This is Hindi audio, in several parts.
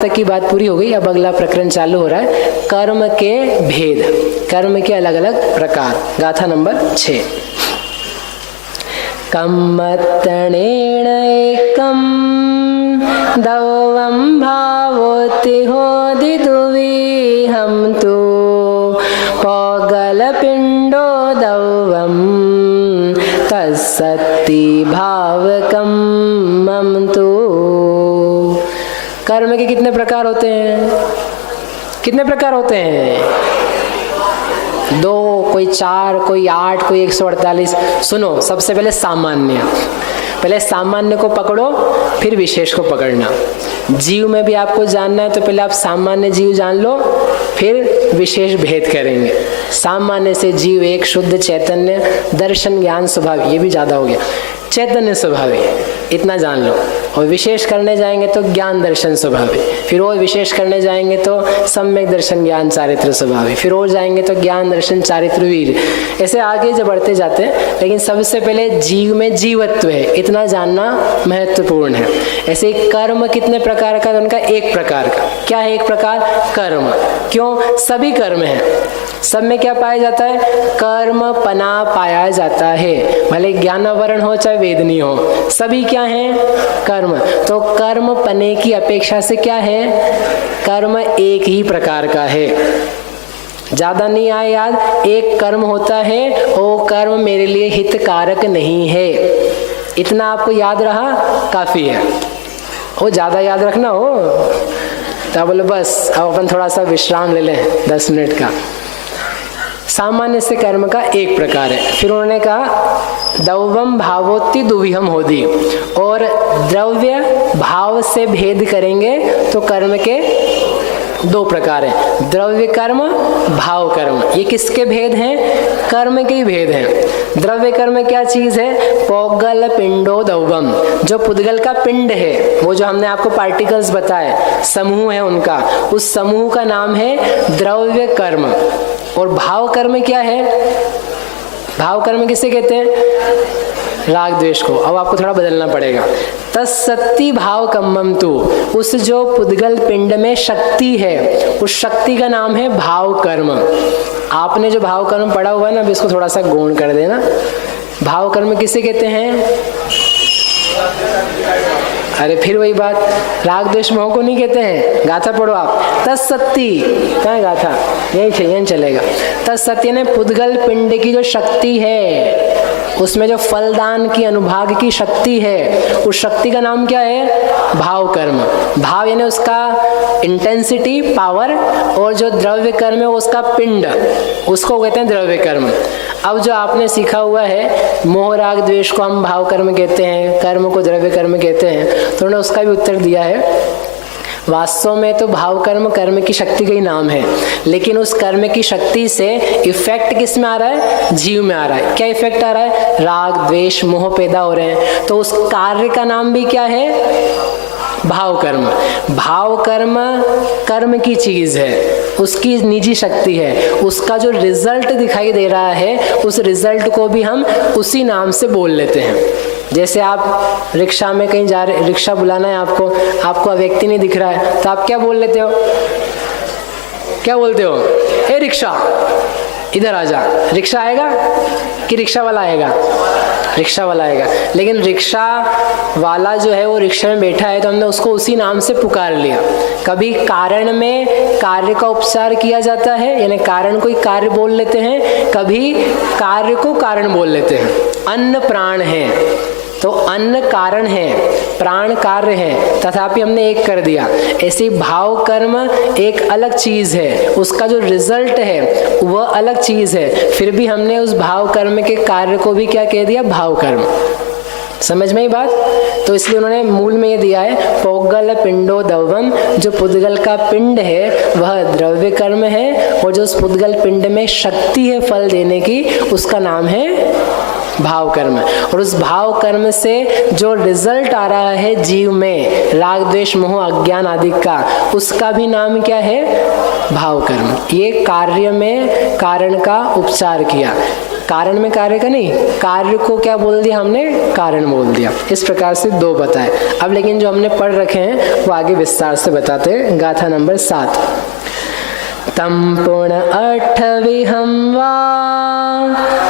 तक की बात पूरी हो गई। अब अगला प्रकरण चालू हो रहा है, कर्म के भेद, कर्म के अलग अलग प्रकार। गाथा नंबर 6। कम्मत्तणेन एकं दवं भावोति होदितुवि हम तु पौगलपिंडो दवं तत्सत्ति भावकं मम तु। कर्म के कितने प्रकार होते हैं? कितने प्रकार होते हैं? 2, कोई 4, कोई 8, कोई 148। सुनो, सबसे पहले सामान्य, पहले सामान्य को पकड़ो, फिर विशेष को पकड़ना। जीव में भी आपको जानना है तो पहले आप सामान्य जीव जान लो, फिर विशेष भेद करेंगे। सामान्य से जीव एक शुद्ध चैतन्य, दर्शन ज्ञान स्वभाव, ये भी ज्यादा हो गया, चैतन्य स्वभावी, इतना जान लो। और विशेष करने जाएंगे तो ज्ञान दर्शन स्वभावी, फिर और विशेष करने जाएंगे तो सम्यक दर्शन ज्ञान चारित्र स्वभावी, फिर और जाएंगे तो ज्ञान दर्शन चारित्र वीर। ऐसे आगे जब बढ़ते जाते हैं, लेकिन सबसे पहले जीव में जीवत्व है, इतना जानना महत्वपूर्ण है। ऐसे कर्म कितने प्रकार का? उनका एक प्रकार का। क्या है एक प्रकार? कर्म। क्यों? सभी कर्म है, सब में क्या पाया जाता है? कर्म पना पाया जाता है, भले ज्ञानावरण हो चाहे वेदनी हो, सभी क्या है? कर्म। तो कर्म पने की अपेक्षा से क्या है? कर्म एक ही प्रकार का है। ज्यादा नहीं आए याद, एक कर्म होता है, वो कर्म मेरे लिए हितकारक नहीं है, इतना आपको याद रहा काफी है। वो ज्यादा याद रखना हो तो बोलो बस अब अपन थोड़ा सा विश्राम ले लें 10 मिनट का। सामान्य से कर्म का एक प्रकार है। फिर उन्होंने कहा द्रव्यम भावोत्ति दुविहम होदी, और द्रव्य भाव से भेद करेंगे तो कर्म के 2 प्रकार हैं, द्रव्य कर्म, भाव कर्म। ये किसके भेद हैं? कर्म के ही भेद हैं। द्रव्य कर्म क्या चीज है? पौगल पिंडो दवम, जो पुद्गल का पिंड है, वो जो हमने आपको पार्टिकल्स बताए, समूह है उनका, उस समूह का नाम है द्रव्य कर्म। और भाव कर्म क्या है? भाव कर्म किसे कहते हैं? राग द्वेष को। अब आपको थोड़ा बदलना पड़ेगा। तत्सत्ति भाव कम्मम तु, उस जो पुद्गल पिंड में शक्ति है, उस शक्ति का नाम है भाव कर्म। आपने जो भाव कर्म पढ़ा हुआ है ना, अब इसको थोड़ा सा गौण कर देना। भाव कर्म किसे कहते हैं? अरे फिर वही बात, राग द्वेष मोह को नहीं कहते हैं। गाथा पढ़ो आप। तत्सत्ति, कहाँ है गाथा? यही चलेगा। तत्सत्य ने पुद्गल पिंड की जो शक्ति है, उसमें जो फलदान की अनुभाग की शक्ति है, उस शक्ति का नाम क्या है? भाव कर्म। भाव यानी उसका इंटेंसिटी, पावर, और जो द्रव्य कर्म है उसका पिंड, उसको कहते हैं द्रव्य कर्म। अब जो आपने सीखा हुआ है, मोह राग द्वेष को हम भाव कर्म कहते हैं, कर्म को द्रव्य कर्म कहते हैं, तो उन्होंने उसका भी उत्तर दिया है। वास्तव में तो भाव कर्म कर्म की शक्ति का ही नाम है, लेकिन उस कर्म की शक्ति से इफेक्ट किस में आ रहा है? जीव में आ रहा है। क्या इफेक्ट आ रहा है? राग द्वेष मोह पैदा हो रहे हैं, तो उस कार्य का नाम भी क्या है? भाव कर्म। भाव कर्म कर्म की चीज है, उसकी निजी शक्ति है, उसका जो रिजल्ट दिखाई दे रहा है, उस रिजल्ट को भी हम उसी नाम से बोल लेते हैं। जैसे आप रिक्शा में कहीं जा रहे, रिक्शा बुलाना है आपको व्यक्ति नहीं दिख रहा है, तो आप क्या बोल लेते हो? क्या बोलते हो? ए रिक्शा इधर आ जा। रिक्शा आएगा कि रिक्शा वाला आएगा? रिक्शा वाला आएगा। लेकिन रिक्शा वाला जो है वो रिक्शा में बैठा है, तो हमने उसको उसी नाम से पुकार लिया। कभी कारण में कार्य का उपचार किया जाता है, यानी कारण को ही कार्य बोल लेते हैं, कभी कार्य को कारण बोल लेते हैं। अन्न प्राण है तो अन्न कारण है, प्राण कार्य है, तथापि हमने एक कर दिया। ऐसे भाव कर्म एक अलग चीज है, उसका जो रिजल्ट है वह अलग चीज है, फिर भी हमने उस भाव कर्म के कार्य को भी क्या कह दिया? भाव कर्म। समझ में ही बात? तो इसलिए उन्होंने मूल में ये दिया है, पौगल पिंडो दवम, जो पुद्गल का पिंड है वह द्रव्य कर्म है, और जो उस पुद्गल पिंड में शक्ति है फल देने की, उसका नाम है भाव कर्म। और उस भाव कर्म से जो रिजल्ट आ रहा है जीव में, राग द्वेष मोह अज्ञान आदि का, उसका भी नाम क्या है? भाव कर्म। ये कार्य में कारण का उपचार किया। कारण में कार्य का नहीं, कार्य को क्या बोल दिया हमने, कारण बोल दिया। इस प्रकार से 2 बताए। अब लेकिन जो हमने पढ़ रखे हैं वो आगे विस्तार से बताते हैं। गाथा नंबर 7। तम पुण 8विहं वा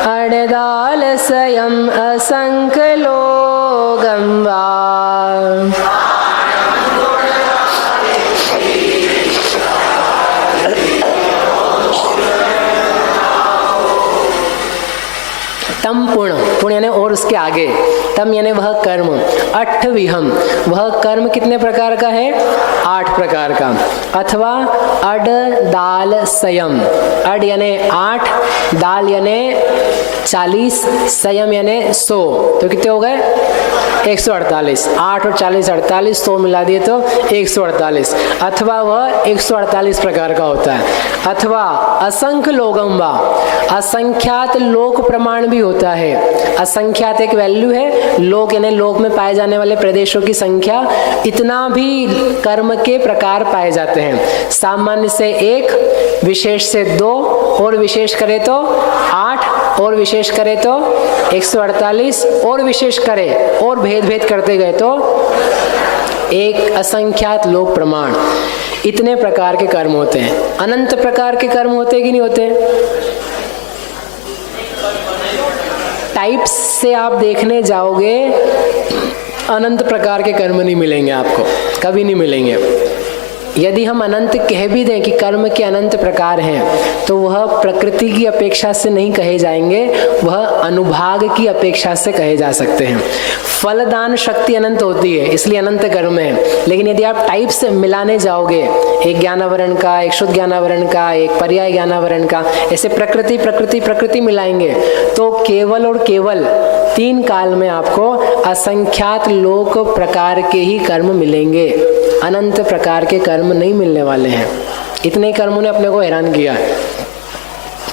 अडदाल स्वयं असंख लोगं वा। तम पुण्य, पुण्य यानी और उसके आगे, तम यानी वह कर्म, 8विहं वह कर्म कितने प्रकार का है, 8 प्रकार का। अथवा अड दाल संयम, अड यानी 8, दाल यानी 40, संयम यानी 100, तो कितने हो गए 148। 8 और 40 48, 100 मिला दिए तो 148। अथवा वह 148 प्रकार का होता है। अथवा असंख्य लोगम वा, असंख्यात लोक प्रमाण भी होता है। असंख्यात एक वैल्यू है, लोक यानी लोक में पाए जाने वाले प्रदेशों की संख्या, इतना भी कर्म के प्रकार पाए जाते हैं। सामान्य से 1, विशेष से 2, और विशेष करे तो 8, और विशेष करे तो 148, और विशेष करे और भेद करते गए तो एक असंख्यात लोक प्रमाण। इतने प्रकार के कर्म होते हैं। अनंत प्रकार के कर्म होते कि नहीं होते? टाइप्स से आप देखने जाओगे, अनंत प्रकार के कर्म नहीं मिलेंगे आपको, कभी नहीं मिलेंगे। यदि हम अनंत कह भी दें कि कर्म के अनंत प्रकार हैं, तो वह प्रकृति की अपेक्षा से नहीं कहे जाएंगे, वह अनुभाग की अपेक्षा से कहे जा सकते हैं। फलदान शक्ति अनंत होती है, इसलिए अनंत कर्म है। लेकिन यदि आप टाइप्स मिलाने जाओगे, एक ज्ञानावरण का, एक शुद्ध ज्ञानावरण का, एक पर्याय ज्ञानावरण का, ऐसे प्रकृति मिलाएंगे तो केवल और केवल 3 काल में आपको असंख्यात लोक प्रकार के ही कर्म मिलेंगे। अनंत प्रकार के कर्म नहीं मिलने वाले हैं। इतने कर्मों ने अपने को हैरान किया है,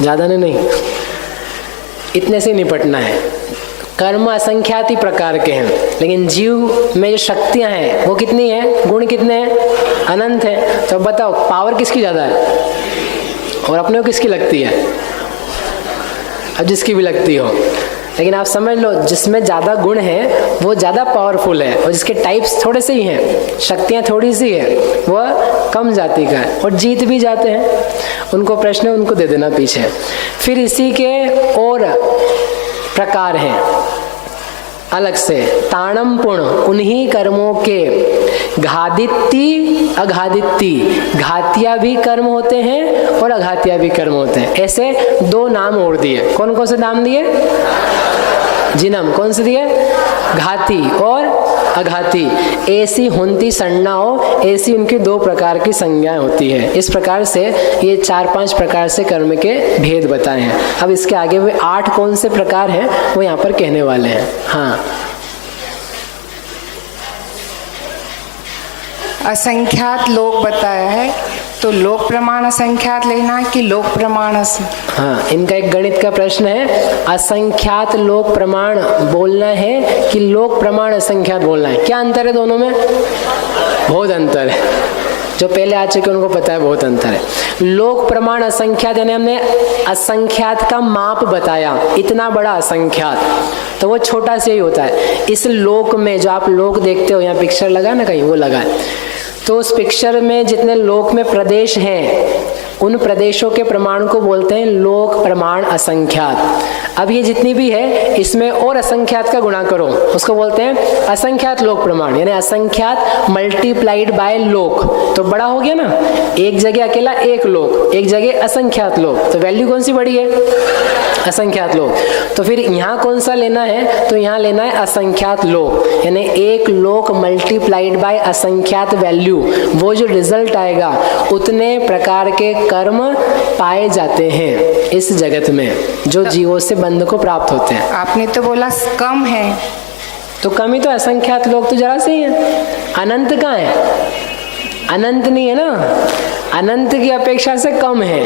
ज्यादा ने नहीं, इतने से निपटना है। कर्म असंख्यात ही प्रकार के हैं, लेकिन जीव में जो शक्तियां हैं वो कितनी है, गुण कितने हैं, अनंत है। तो बताओ पावर किसकी ज्यादा है और अपने को किसकी लगती है? अब जिसकी भी लगती हो, लेकिन आप समझ लो जिसमें ज्यादा गुण है वो ज्यादा पावरफुल है, और जिसके टाइप्स थोड़े से ही हैं, शक्तियां थोड़ी सी है, वह कम जाति का है और जीत भी जाते हैं। उनको प्रश्न उनको दे देना पीछे। फिर इसी के और प्रकार हैं अलग से। ताणम पुण्य, उन्हीं कर्मों के घादित्ती अघादित्ती, घातिया भी कर्म होते हैं और अघातिया भी कर्म होते हैं। ऐसे 2 नाम और दिए। कौन कौन से नाम दिए? जिनम कौन से दिए? घाती और अघाती। ऐसी हुंती सन्नाओ, ऐसी उनकी 2 प्रकार की संज्ञाएं होती है। इस प्रकार से ये 4-5 प्रकार से कर्म के भेद बताए हैं। अब इसके आगे वे 8 कौन से प्रकार हैं वो यहाँ पर कहने वाले हैं। हाँ, असंख्यात लोक बताया है, तो लोक प्रमाण असंख्यात लेना कि लोक प्रमाण हाँ, इनका एक गणित का प्रश्न है। असंख्यात लोक प्रमाण बोलना है कि लोक प्रमाण असंख्यात बोलना है? क्या अंतर है दोनों में? बहुत अंतर है। जो पहले आ चुके उनको पता है बहुत अंतर है। लोक प्रमाण असंख्यात यानी हमने असंख्यात का माप बताया, इतना बड़ा असंख्यात, तो वो छोटा से ही होता है। इस लोक में जो आप लोक देखते हो, यहाँ पिक्चर लगा ना कहीं, वो लगा है, तो उस पिक्चर में जितने लोक में प्रदेश हैं, उन प्रदेशों के प्रमाण को बोलते हैं लोक प्रमाण असंख्यात। अब ये जितनी भी है इसमें और असंख्यात का गुणा करो, उसको बोलते हैं असंख्यात लोक प्रमाण, यानी असंख्यात मल्टीप्लाइड बाय लोक, तो बड़ा हो गया ना। एक जगह अकेला 1 लोक, एक जगह असंख्यात लोक, तो वैल्यू कौन सी बड़ी है? असंख्यात लोक। तो फिर यहाँ कौन सा लेना है? तो यहाँ लेना है असंख्यात लोक, यानी 1 लोक मल्टीप्लाइड बाय असंख्यात वैल्यू। वो जो रिजल्ट आएगा उतने प्रकार के कर्म पाए जाते हैं इस जगत में, जो जीवों से बंध को प्राप्त होते हैं। आपने तो बोला कम है, तो कम ही तो असंख्यात लोग तो जरा से ही है। अनंत कहाँ है? अनंत नहीं है ना, अनंत की अपेक्षा से कम है,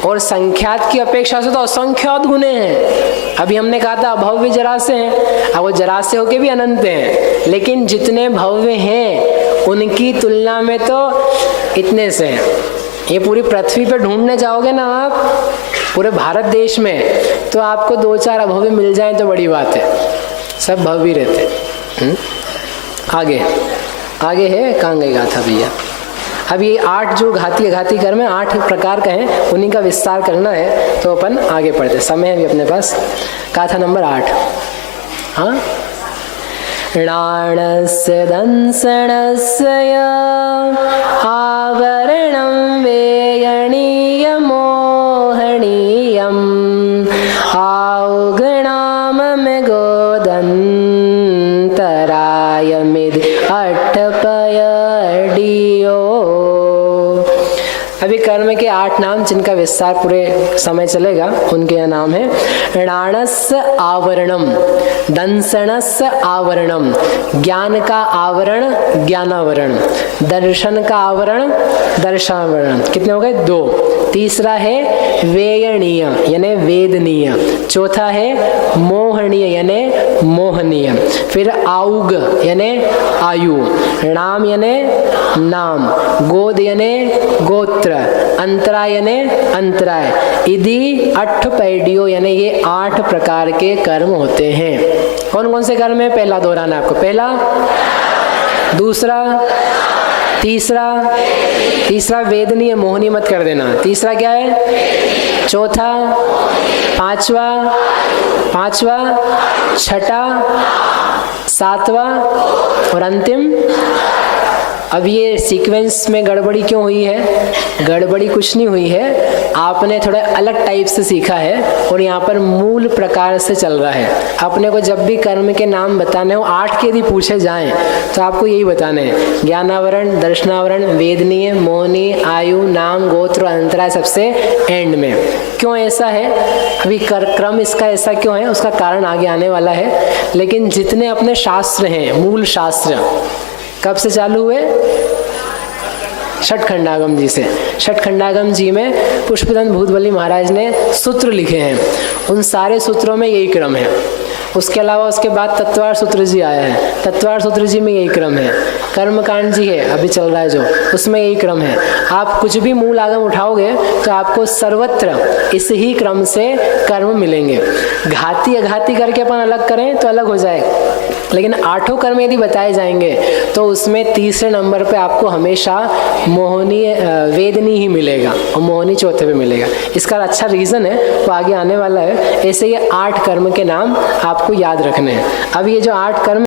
और संख्यात की अपेक्षा से तो असंख्यात गुने हैं। अभी हमने कहा था अभव्य जरा से हैं, अब वो जरा से होके भी अनंत हैं, लेकिन जितने भव्य हैं उनकी तुलना में तो इतने से हैं। ये पूरी पृथ्वी पे ढूंढने जाओगे ना आप, पूरे भारत देश में तो आपको 2-4 अभव्य मिल जाएं तो बड़ी बात है, सब भव्य रहते। आगे है कांगई गाथा भैया। अब ये 8 जो घाती कर्म है 8 प्रकार का है, उन्हीं का विस्तार करना है तो अपन आगे पढ़ते, समय है अभी अपने पास। गाथा नंबर 8। हाँ, णाणस्य दंसणस्य आवरणं वेयणीयमोहनीयम् आउगणाममगोदन्तरायमिद अट्ठपयडियो। अभी कर्म के 8 नाम जिनका विस्तार पूरे समय चलेगा, उनके यह नाम है णाणस्य आवरणम, दंसणस्य आवरणम, ज्ञान का आवरण ज्ञानावरण, दर्शन का आवरण दर्शावरण। कितने हो गए? 2। तीसरा है वेयणीय यानी वेदनीय, चौथा है मोहनीय यानी मोहनीय, फिर आउग यानी आयु, नाम यानी नाम, गोद यानी गोत्र, अंतराय यानी अंतराय, इधि 8 पैडियो यानी ये 8 प्रकार के कर्म होते हैं। कौन कौन से कर्म है? पहला दोहराना आपको, पहला, दूसरा, तीसरा वेदनीय, मोहनी मत कर देना। तीसरा क्या है? चौथा, पांचवा, छठा, 7वां और अंतिम। अब ये सीक्वेंस में गड़बड़ी क्यों हुई है? गड़बड़ी कुछ नहीं हुई है, आपने थोड़ा अलग टाइप से सीखा है और यहाँ पर मूल प्रकार से चल रहा है। अपने को जब भी कर्म के नाम बताने हो, 8 के यदि पूछे जाएं तो आपको यही बताने हैं, ज्ञानावरण, दर्शनावरण, वेदनीय, मोहनी, आयु, नाम, गोत्र, अंतराय सबसे एंड में। क्यों ऐसा है? अभी क्रम इसका ऐसा क्यों है उसका कारण आगे आने वाला है। लेकिन जितने अपने शास्त्र हैं, मूल शास्त्र कब से चालू हुए? षटखंडागम जी से। षटखंडागम जी में पुष्पदंत भूतबली महाराज ने सूत्र लिखे हैं, उन सारे सूत्रों में यही क्रम है। उसके अलावा उसके बाद तत्वार सूत्र जी आया है, तत्वार सूत्र जी में यही क्रम है। कर्मकांड जी है अभी चल रहा है जो, उसमें यही क्रम है। आप कुछ भी मूल आगम उठाओगे तो आपको सर्वत्र इस ही क्रम से कर्म मिलेंगे। घाती अघाती करके अपन अलग करें तो अलग हो जाएगा, लेकिन 8 कर्म यदि बताए जाएंगे तो उसमें तीसरे नंबर पे आपको हमेशा मोहनी वेदनी ही मिलेगा और मोहनी चौथे पे मिलेगा। इसका अच्छा रीज़न है, वो आगे आने वाला है। ऐसे ये 8 कर्म के नाम आपको याद रखने हैं। अब ये जो 8 कर्म